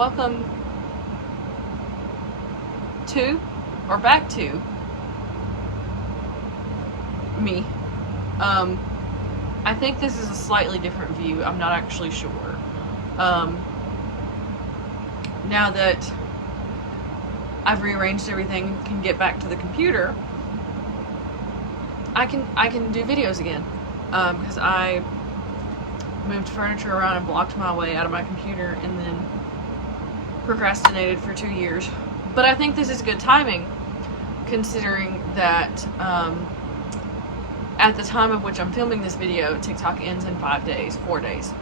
welcome to, or back to, me. I think this is a slightly different view. I'm not actually sure. Now that I've rearranged everything, can get back to the computer, I can do videos again, because I moved furniture around and blocked my way out of my computer and then procrastinated for 2 years. But I think this is good timing, considering that at the time of which I'm filming this video, TikTok ends in 4 days.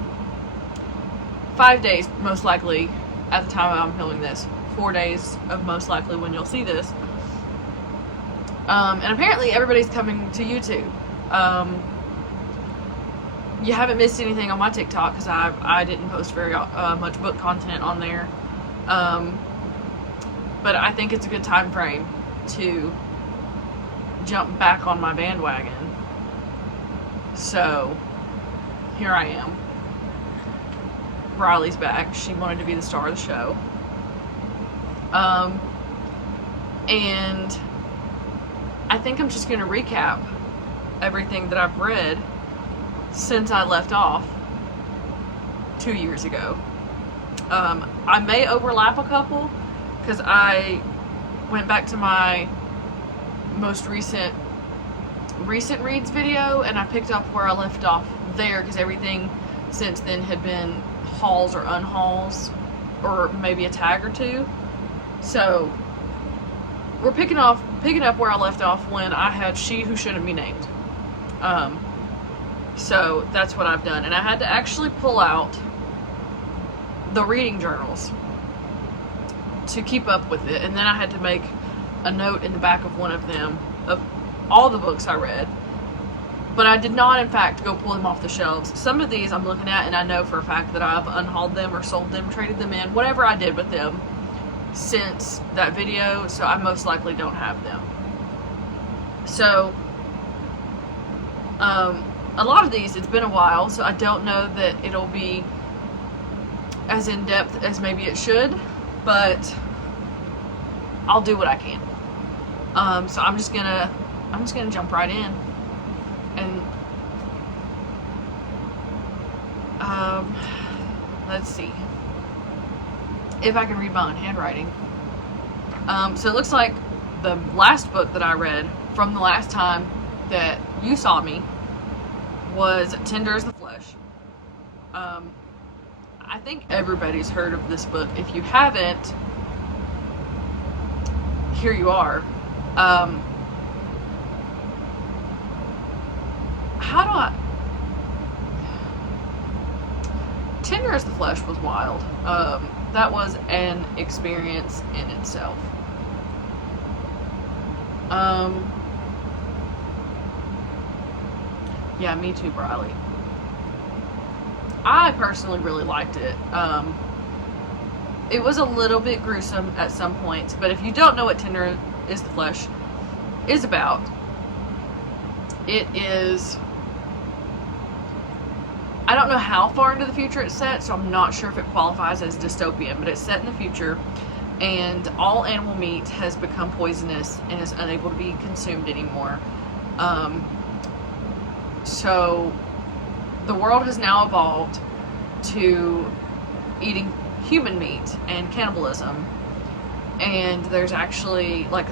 5 days, most likely, at the time I'm filming this. 4 days of most likely when you'll see this. And apparently everybody's coming to YouTube. You haven't missed anything on my TikTok because I didn't post very much book content on there. But I think it's a good time frame to jump back on my bandwagon. So here I am. Riley's back. She wanted to be the star of the show. And I think I'm just going to recap everything that I've read since I left off 2 years ago. I may overlap a couple because I went back to my most recent reads video and I picked up where I left off there, because everything since then had been hauls or unhauls, or maybe a tag or two. So we're picking up where I left off when I had She Who Shouldn't Be Named. So that's what I've done, and I had to actually pull out the reading journals to keep up with it, and then I had to make a note in the back of one of them of all the books I read. But I did not, in fact, go pull them off the shelves. Some of these I'm looking at and I know for a fact that I've unhauled them or sold them, traded them in, whatever I did with them since that video, so I most likely don't have them. So a lot of these, it's been a while, so I don't know that it'll be as in-depth as maybe it should, but I'll do what I can. So I'm just gonna jump right in. And let's see if I can read my own handwriting. So it looks like the last book that I read from the last time that you saw me was Tender as the Flesh. I think everybody's heard of this book. If you haven't, here you are. Tender as the Flesh was wild. That was an experience in itself. Yeah, me too, Riley. I personally really liked it. It was a little bit gruesome at some points, but if you don't know what Tender is the Flesh is about, it is... I don't know how far into the future it's set, so I'm not sure if it qualifies as dystopian, but it's set in the future, and all animal meat has become poisonous and is unable to be consumed anymore. So the world has now evolved to eating human meat and cannibalism, and there's actually, like,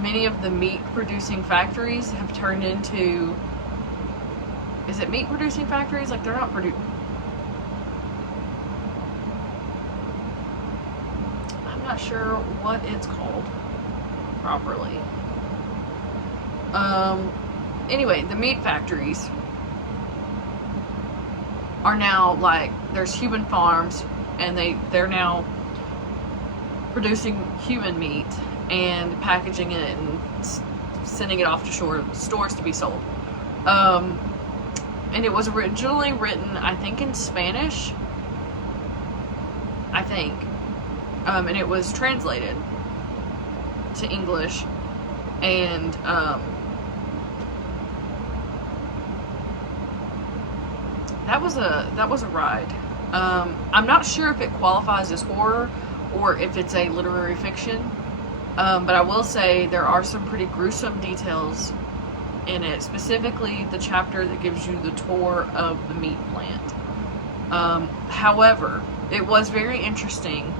many of the meat producing factories have turned into... Is it meat producing factories? Like, they're not I'm not sure what it's called properly. Anyway, the meat factories are now, like, there's human farms, and they're now producing human meat and packaging it and sending it off to stores to be sold. And it was originally written, I think, in Spanish. I think. And it was translated to English. And that was a ride. I'm not sure if it qualifies as horror or if it's a literary fiction, but I will say there are some pretty gruesome details in it, specifically the chapter that gives you the tour of the meat plant. However, it was very interesting,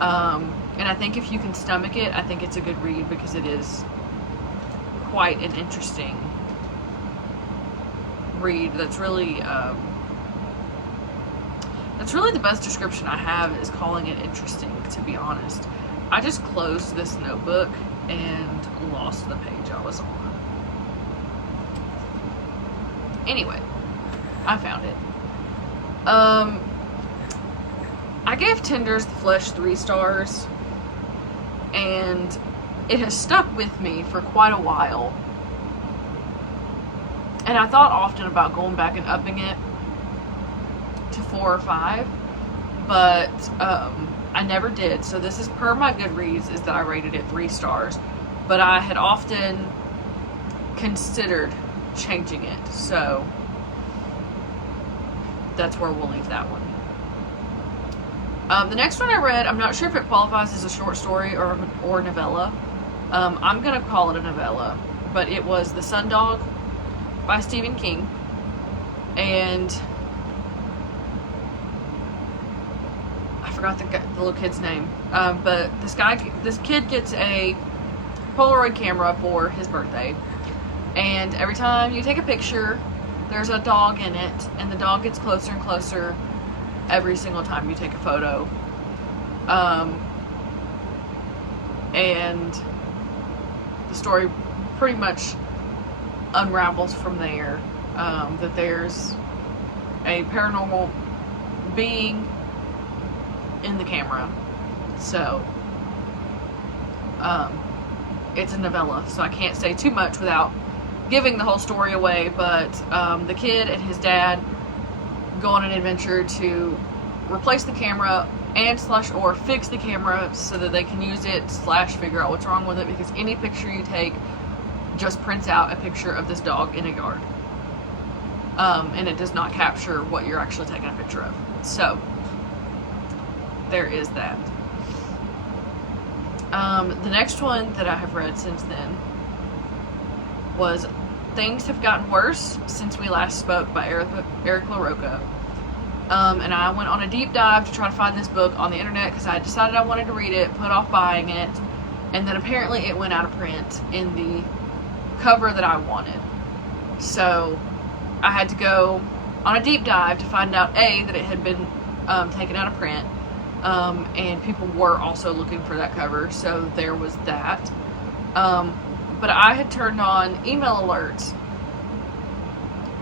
and I think if you can stomach it, I think it's a good read, because it is quite an interesting read. That's really the best description I have, is calling it interesting, to be honest. I just closed this notebook and lost the page I was on. Anyway, I found it. I gave Tinder's the Flesh 3 stars, and it has stuck with me for quite a while. And I thought often about going back and upping it to 4 or 5, but I never did. So this is per my Goodreads, is that I rated it 3 stars, but I had often considered changing it, so that's where we'll leave that one. The next one I read, I'm not sure if it qualifies as a short story or novella. I'm gonna call it a novella, but it was The Sundog by Stephen King, and I forgot the little kid's name, but this kid gets a Polaroid camera for his birthday, and every time you take a picture, there's a dog in it, and the dog gets closer and closer every single time you take a photo. And the story pretty much unravels from there, that there's a paranormal being in the camera. So it's a novella, so I can't say too much without giving the whole story away, but the kid and his dad go on an adventure to replace the camera and / or fix the camera so that they can use it / figure out what's wrong with it, because any picture you take just prints out a picture of this dog in a yard, and it does not capture what you're actually taking a picture of. So there is that. The next one that I have read since then was Things Have Gotten Worse Since We Last Spoke by Eric LaRocca. And I went on a deep dive to try to find this book on the internet, because I decided I wanted to read it, put off buying it, and then apparently it went out of print in the cover that I wanted. So I had to go on a deep dive to find out, A, that it had been taken out of print, and people were also looking for that cover, so there was that. But I had turned on email alerts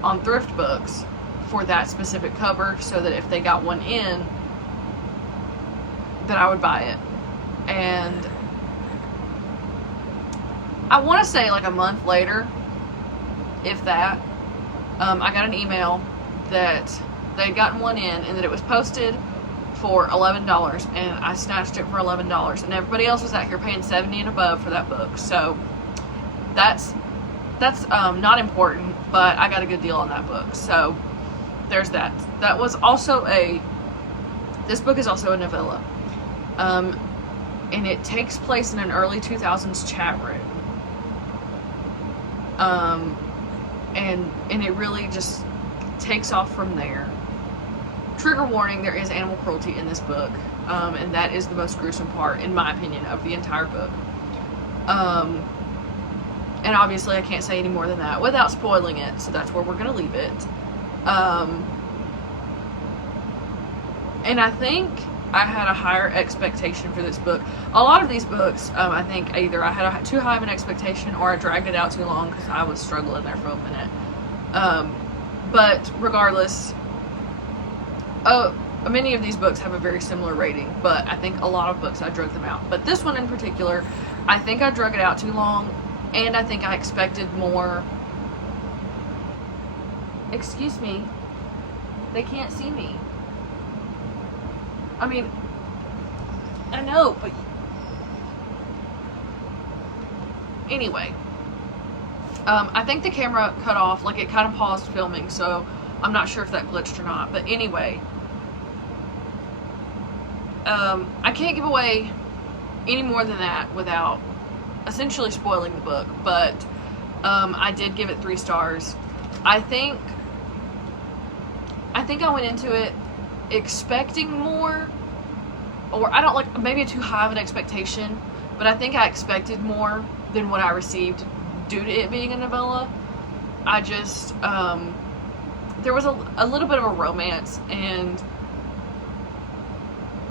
on thrift books for that specific cover, so that if they got one in, that I would buy it. And I want to say like a month later, if that, I got an email that they'd gotten one in and that it was posted for $11, and I snatched it for $11, and everybody else was out here paying $70 and above for that book. So that's not important, but I got a good deal on that book. So there's that. That was also this book is also a novella, and it takes place in an early 2000s chat room, and it really just takes off from there. Trigger warning, there is animal cruelty in this book, and that is the most gruesome part, in my opinion, of the entire book. And obviously I can't say any more than that without spoiling it, so that's where we're going to leave it. And I think I had a higher expectation for this book. A lot of these books, I think either I had too high of an expectation or I dragged it out too long because I was struggling there for a minute. But regardless, many of these books have a very similar rating, but I think a lot of books I drug them out. But this one in particular, I think I drug it out too long, and I think I expected more. Excuse me. They can't see me. I mean, I know, but anyway, I think the camera cut off, like it kind of paused filming, so I'm not sure if that glitched or not. But anyway, I can't give away any more than that without essentially spoiling the book, but I did give it 3 stars. I think I went into it expecting more, or I don't like, maybe too high of an expectation, but I think I expected more than what I received due to it being a novella. I just, there was a little bit of a romance, and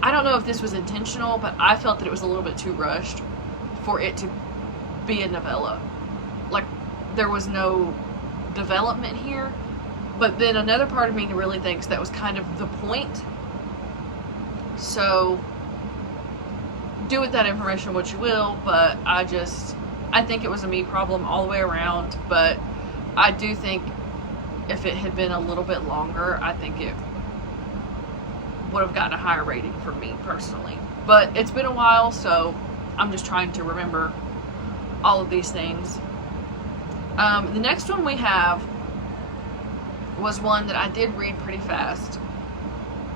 I don't know if this was intentional, but I felt that it was a little bit too rushed for it to be a novella. Like, there was no development here, but then another part of me really thinks that was kind of the point. So, do with that information what you will, but I think it was a me problem all the way around, but I do think if it had been a little bit longer, I think it would have gotten a higher rating for me personally. But it's been a while, so I'm just trying to remember all of these things. The next one we have was one that I did read pretty fast.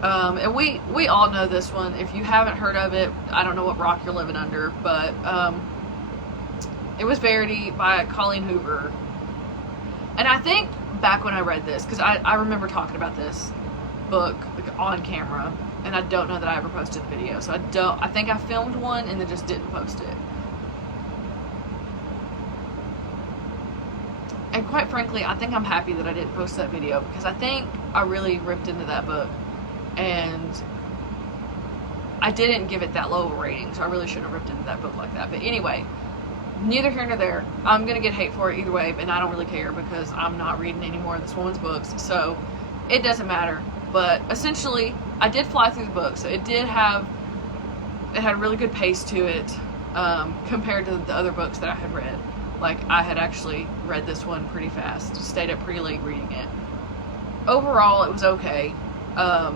And we all know this one. If you haven't heard of it, I don't know what rock you're living under, but it was Verity by Colleen Hoover. And I think back when I read this, because I remember talking about this book on camera, and I don't know that I ever posted the video, so I think I filmed one and then just didn't post it. And quite frankly, I think I'm happy that I didn't post that video, because I think I really ripped into that book, and I didn't give it that low of a rating, so I really shouldn't have ripped into that book like that. But anyway, neither here nor there. I'm gonna get hate for it either way, and I don't really care, because I'm not reading any more of this woman's books, so it doesn't matter. But essentially, I did fly through the book, so it had a really good pace to it, compared to the other books that I had read. Like, I had actually read this one pretty fast, stayed up pretty late reading it. Overall, it was okay. I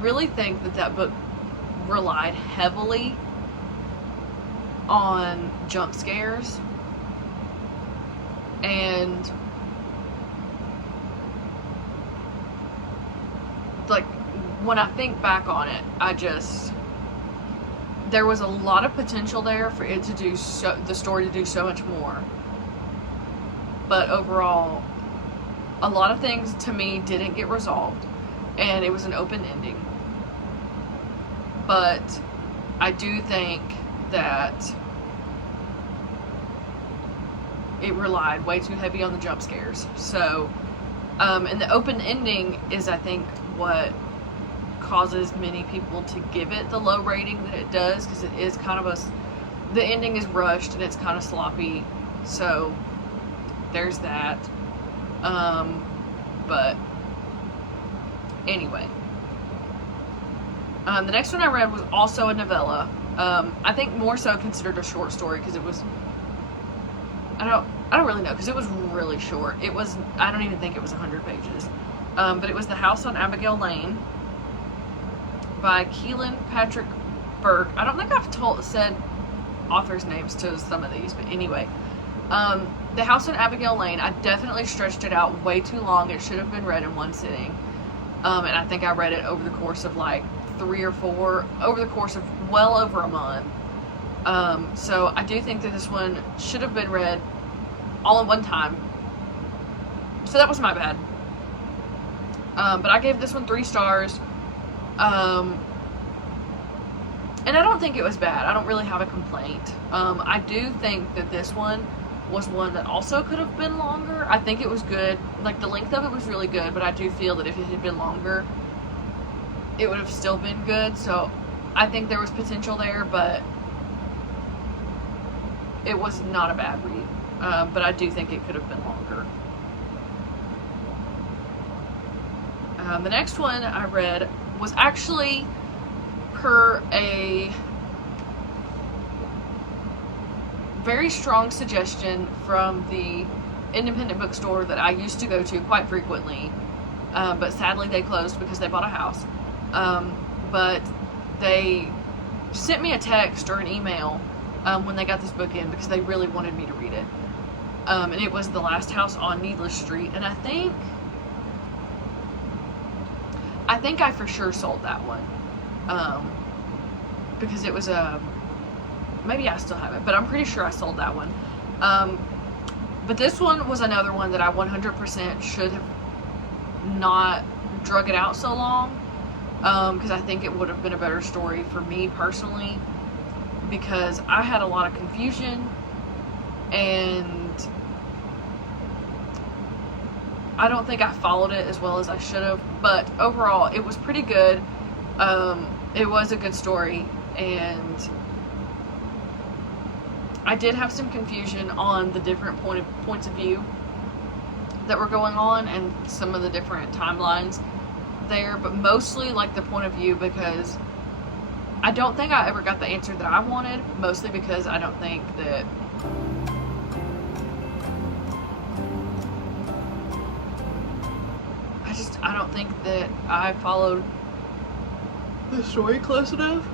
really think that book relied heavily on jump scares, and like, when I think back on it, there was a lot of potential there for it to do the story to do so much more, but overall a lot of things to me didn't get resolved, and it was an open ending. But I do think that it relied way too heavy on the jump scares. So, and the open ending is, I think, what causes many people to give it the low rating that it does, because it is kind of the ending is rushed and it's kind of sloppy. So, there's that. But anyway, the next one I read was also a novella. I think more so considered a short story, because it was, I don't really know, because it was really short. I don't even think it was 100 pages. But it was The House on Abigail Lane by Keelan Patrick Burke. I don't think I've said authors' names to some of these, but anyway. The House on Abigail Lane, I definitely stretched it out way too long. It should have been read in one sitting. And I think I read it over the course of like 3 or 4, over the course of well over a month. So I do think that this one should have been read all in one time. So that was my bad. But I gave this one 3 stars. And I don't think it was bad. I don't really have a complaint. I do think that this one was one that also could have been longer. I think it was good. Like, the length of it was really good, but I do feel that if it had been longer, it would have still been good. So I think there was potential there, but it was not a bad read. But I do think it could have been longer. The next one I read was actually per a very strong suggestion from the independent bookstore that I used to go to quite frequently, but sadly they closed because they bought a house. But they sent me a text or an email when they got this book in, because they really wanted me to read it. And it was The Last House on Needless Street, and I think I for sure sold that one. because it was maybe I still have it, but I'm pretty sure I sold that one. But this one was another one that I 100% should have not drug it out so long, because I think it would have been a better story for me personally, because I had a lot of confusion, and I don't think I followed it as well as I should have, but overall it was pretty good. It was a good story, and I did have some confusion on the different points of view that were going on and some of the different timelines there, but mostly like the point of view, because I don't think I ever got the answer that I wanted, mostly because I don't think that I don't think that I followed the story close enough.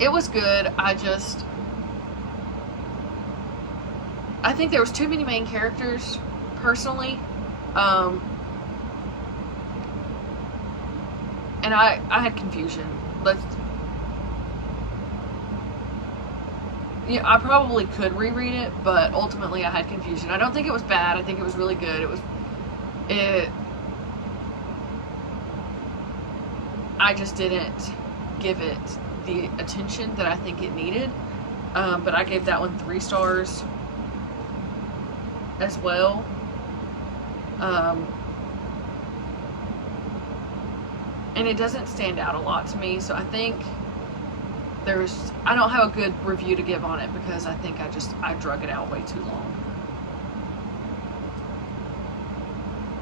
It was good. I think there was too many main characters, personally. And I had confusion. Yeah, I probably could reread it, but ultimately I had confusion. I don't think it was bad. I think it was really good. I just didn't give it the attention that I think it needed. But I gave that one 3 stars as well. And it doesn't stand out a lot to me, so I think I don't have a good review to give on it, because I think I drug it out way too long.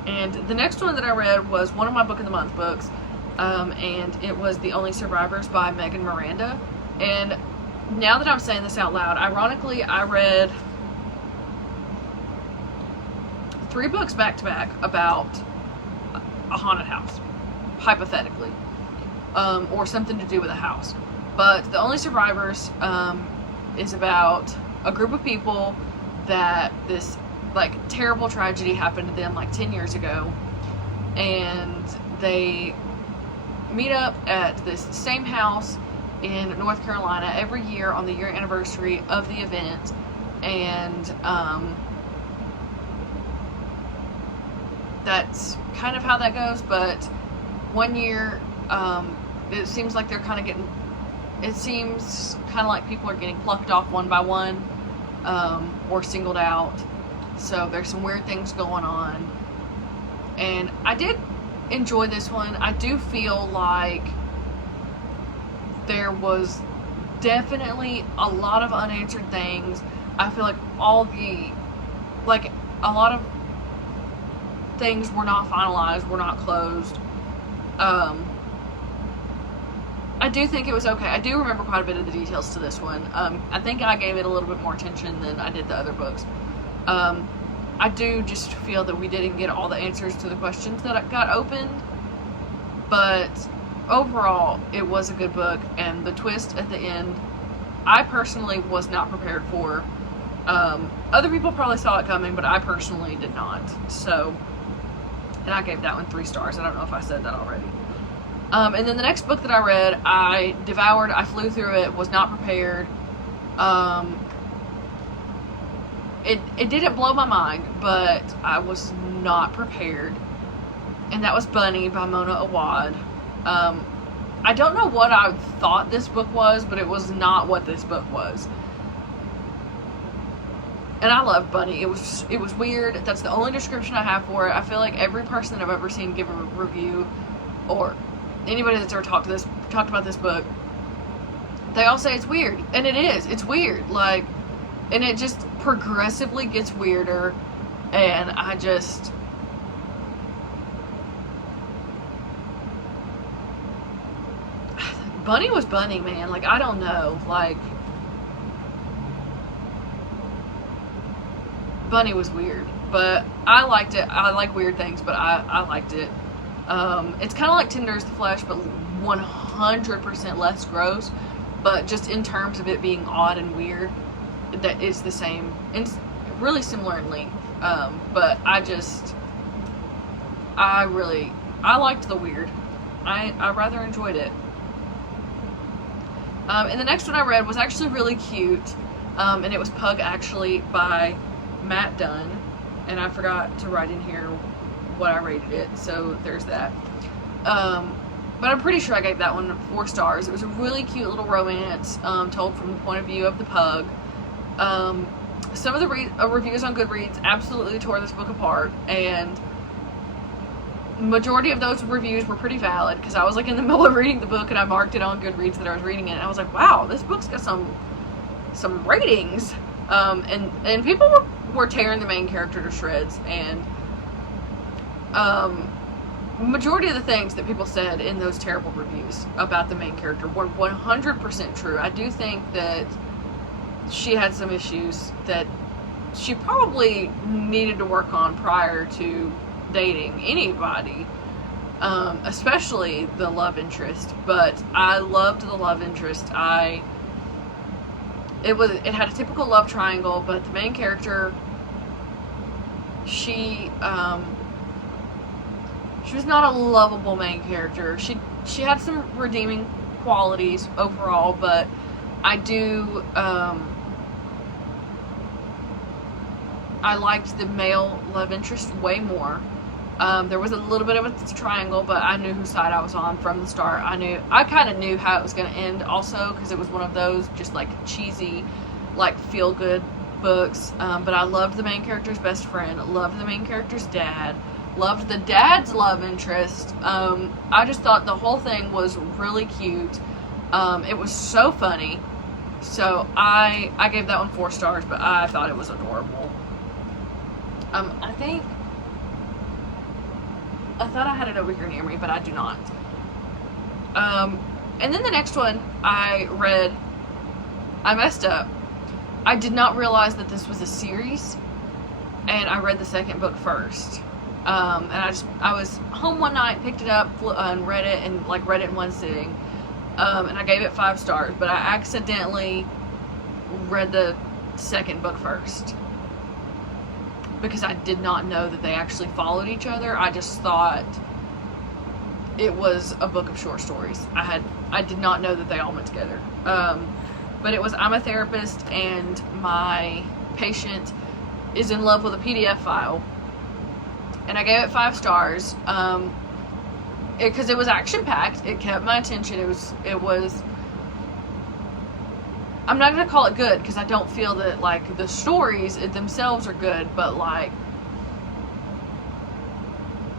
And the next one that I read was one of my Book of the Month books, and it was The Only Survivors by Megan Miranda. And now that I'm saying this out loud, ironically, I read 3 books back to back about a haunted house, hypothetically, or something to do with a house. But The Only Survivors is about a group of people that this terrible tragedy happened to them 10 years ago, and they meet up at this same house in North Carolina every year on the year anniversary of the event, and that's kind of how that goes. But one year, it seems like they're kind of getting, it seems kind of like people are getting plucked off one by one, or singled out. So there's some weird things going on. And I did enjoy this one. I do feel like there was definitely a lot of unanswered things. I feel like a lot of things were not finalized, were not closed. I do think it was okay. I do remember quite a bit of the details to this one. I think I gave it a little bit more attention than I did the other books. I do just feel that we didn't get all the answers to the questions that got opened, but overall, it was a good book, and the twist at the end, I personally was not prepared for. Other people probably saw it coming, but I personally did not. So, and I gave that one 3 stars. I don't know if I said that already. And then the next book that I read, I devoured. I flew through it, was not prepared. It didn't blow my mind, but I was not prepared. And that was Bunny by Mona Awad. I don't know what I thought this book was, but it was not what this book was. And I love Bunny. It was weird. That's the only description I have for it. I feel like every person that I've ever seen give a review, or anybody that's ever talked about this book, they all say it's weird. And it is. It's weird. And it just progressively gets weirder. And Bunny was Bunny, man. I don't know. Bunny was weird. But I liked it. I like weird things, but I liked it. It's kind of like Tender as the Flesh, but 100% less gross. But just in terms of it being odd and weird, that is the same. It's really similar in length. But I liked the weird. I rather enjoyed it. And the next one I read was actually really cute, and it was Pug Actually by Matt Dunn, and I forgot to write in here what I rated it, so there's that. But I'm pretty sure I gave that one 4 stars. It was a really cute little romance, told from the point of view of the pug. Some of the reviews on Goodreads absolutely tore this book apart, and majority of those reviews were pretty valid, because I was like in the middle of reading the book and I marked it on Goodreads that I was reading it, and I was like, wow, this book's got some ratings. And people were tearing the main character to shreds, and majority of the things that people said in those terrible reviews about the main character were 100% true. I do think that she had some issues that she probably needed to work on prior to dating anybody, especially the love interest. But I loved the love interest. It had a typical love triangle, but the main character, she was not a lovable main character. She had some redeeming qualities overall, but I do I liked the male love interest way more. There was a little bit of a triangle, but I knew whose side I was on from the start. I kind of knew how it was going to end also, because it was one of those just like cheesy, like feel good books. But I loved the main character's best friend, loved the main character's dad, loved the dad's love interest. I just thought the whole thing was really cute. It was so funny. So I gave that one 4 stars, but I thought it was adorable. I thought I had it over here near me, but I do not. And then the next one I read, I messed up. I did not realize that this was a series, and I read the second book first. And I was home one night, picked it up, and read it in one sitting. And I gave it 5 stars, but I accidentally read the second book first, because I did not know that they actually followed each other. I just thought it was a book of short stories. I did not know that they all went together. But it was, I'm a therapist and my patient is in love with a PDF file. And I gave it 5 stars. Because it was action-packed. It kept my attention. It was I'm not going to call it good, because I don't feel that, like, the stories themselves are good, but, like,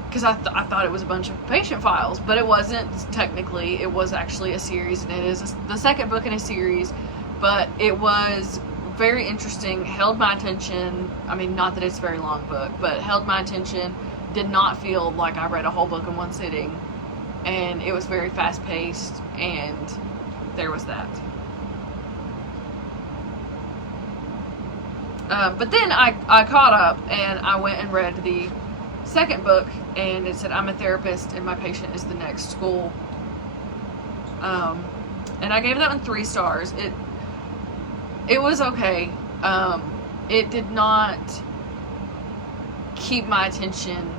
because I thought it was a bunch of patient files, but it wasn't technically. It was actually a series, and it is the second book in a series, but it was very interesting, held my attention. I mean, not that it's a very long book, but held my attention. Did not feel like I read a whole book in one sitting, and it was very fast-paced, and there was that. But then I caught up, and I went and read the second book, and it said, I'm a therapist, and my patient is the next school. And I gave that one 3 stars. It was okay. It did not keep my attention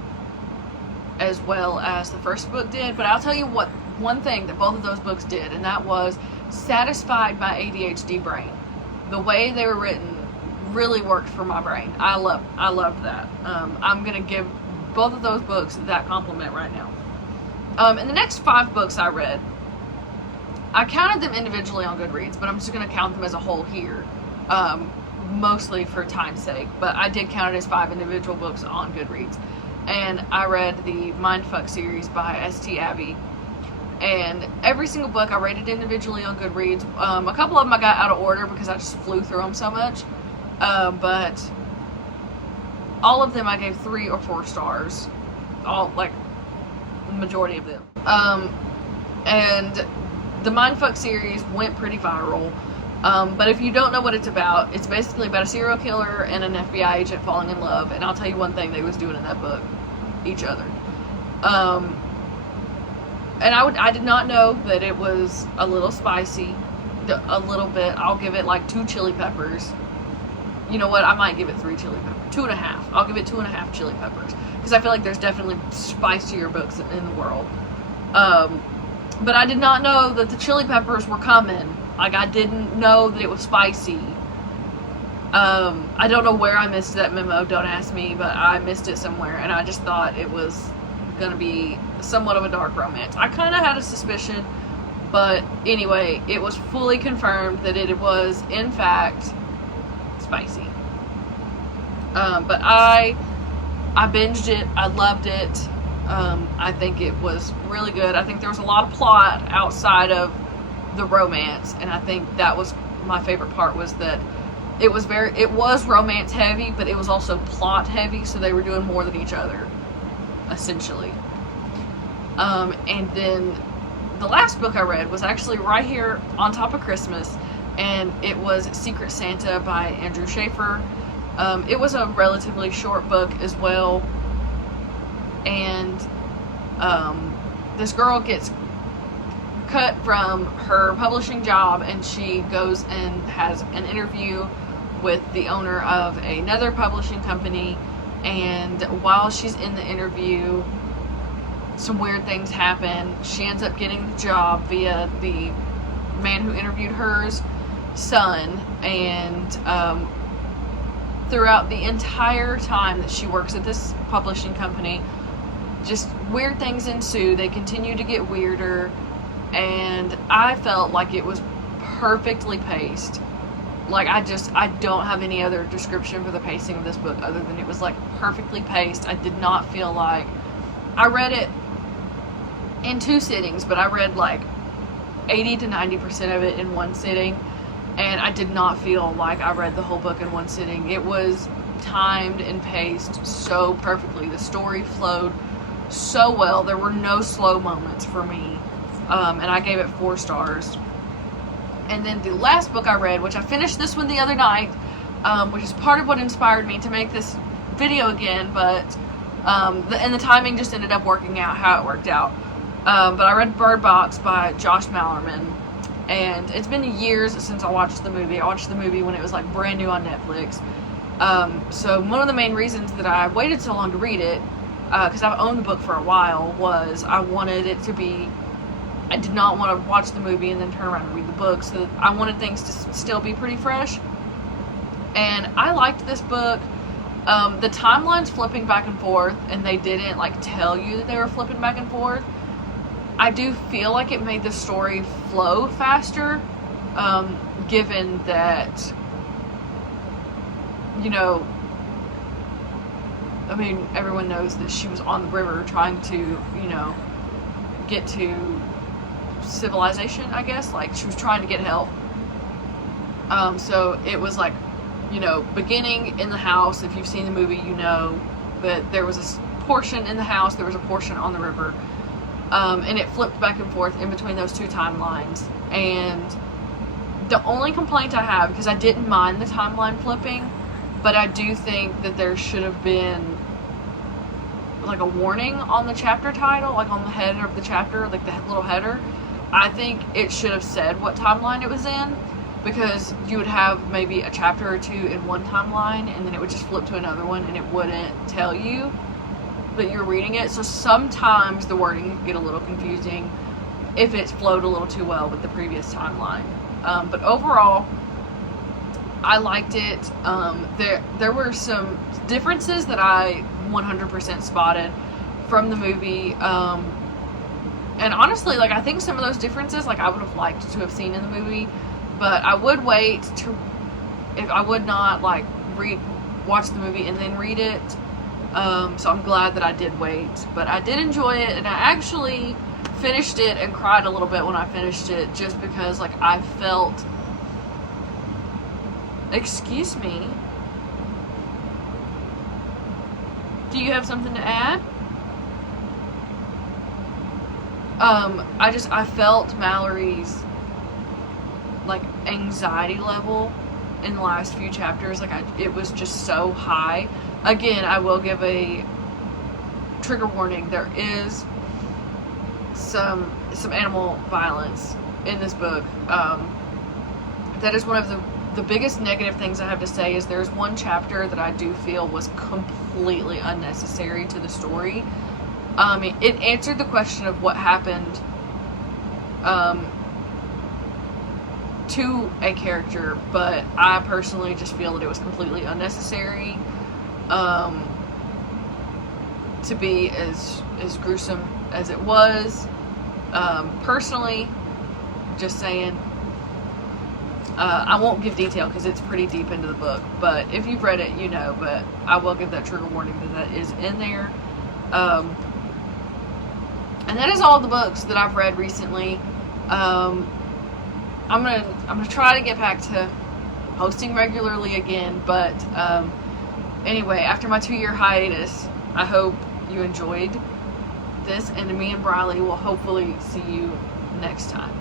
as well as the first book did, but I'll tell you what, one thing that both of those books did, and that was satisfied my ADHD brain. The way they were written really worked for my brain. I loved that. I'm gonna give both of those books that compliment right now. And the next 5 books I read, I counted them individually on Goodreads, but I'm just gonna count them as a whole here, mostly for time's sake. But I did count it as 5 individual books on Goodreads. And I read the Mindfuck series by St. Abbey. And every single book I rated individually on Goodreads. A couple of them I got out of order because I just flew through them so much. But all of them I gave 3 or 4 stars. All, like, the majority of them. And the Mindfuck series went pretty viral. But if you don't know what it's basically about a serial killer and an FBI agent falling in love. And I'll tell you one thing they was doing in that book. Each other. And I did not know that it was a little spicy. A little bit. I'll give it like 2 chili peppers. You know what? I might give it 3 chili peppers. 2.5. I'll give it 2.5 chili peppers. Because I feel like there's definitely spicier books in the world. But I did not know that the chili peppers were coming. Like, I didn't know that it was spicy. I don't know where I missed that memo, don't ask me, but I missed it somewhere, and I just thought it was gonna be somewhat of a dark romance. I kind of had a suspicion, but anyway, it was fully confirmed that it was, in fact, spicy. But I binged it. I loved it. I think it was really good. I think there was a lot of plot outside of the romance, and I think that was my favorite part, was that it was romance heavy, but it was also plot heavy, so they were doing more than each other, essentially. And then the last book I read was actually right here on top of Christmas, and it was Secret Santa by Andrew Schaefer. It was a relatively short book as well, and this girl gets cut from her publishing job, and she goes and has an interview with the owner of another publishing company, and while she's in the interview, some weird things happen. She ends up getting the job via the man who interviewed her's son, and throughout the entire time that she works at this publishing company, just weird things ensue. They continue to get weirder, and I felt like it was perfectly paced. Like, I don't have any other description for the pacing of this book other than it was, like, perfectly paced. I did not feel like... I read it in 2 sittings, but I read, like, 80 to 90% of it in one sitting, and I did not feel like I read the whole book in one sitting. It was timed and paced so perfectly. The story flowed so well. There were no slow moments for me, and I gave it 4 stars. And then the last book I read, which I finished this one the other night, which is part of what inspired me to make this video again, but the timing just ended up working out how it worked out. But I read Bird Box by Josh Malerman, and it's been years since I watched the movie. I watched the movie when it was, like, brand new on Netflix. So one of the main reasons that I waited so long to read it, because I've owned the book for a while, was I wanted it to be... I did not want to watch the movie and then turn around and read the book, so I wanted things to still be pretty fresh. And I liked this book. The timeline's flipping back and forth, and they didn't, like, tell you that they were flipping back and forth. I do feel like it made the story flow faster, given that, you know, I mean, everyone knows that she was on the river trying to, you know, get to civilization, I guess. Like, she was trying to get help. So it was like, you know, beginning in the house. If you've seen the movie, you know that there was a portion in the house, there was a portion on the river, and it flipped back and forth in between those 2 timelines. And the only complaint I have, because I didn't mind the timeline flipping, but I do think that there should have been, like, a warning on the chapter title, like on the header of the chapter, like the little header. I think it should have said what timeline it was in, because you would have maybe a chapter or 2 in one timeline, and then it would just flip to another one, and it wouldn't tell you that you're reading it. So sometimes the wording can get a little confusing if it's flowed a little too well with the previous timeline. But overall, I liked it. There were some differences that I 100% spotted from the movie. And honestly, like, I think some of those differences, like, I would have liked to have seen in the movie, but I would wait to, if I would not, like, watch the movie and then read it. So I'm glad that I did wait, but I did enjoy it, and I actually finished it and cried a little bit when I finished it, just because, like, I felt, excuse me, do you have something to add? I felt Mallory's, like, anxiety level in the last few chapters. Like, it was just so high. Again, I will give a trigger warning. There is some animal violence in this book. That is one of the biggest negative things I have to say. Is there's one chapter that I do feel was completely unnecessary to the story. It answered the question of what happened to a character, but I personally just feel that it was completely unnecessary to be as gruesome as it was. Personally, just saying, I won't give detail because it's pretty deep into the book, but if you've read it, you know, but I will give that trigger warning that is in there. And that is all the books that I've read recently. I'm gonna try to get back to posting regularly again, but anyway, after my 2-year hiatus, I hope you enjoyed this, and me and Briley will hopefully see you next time.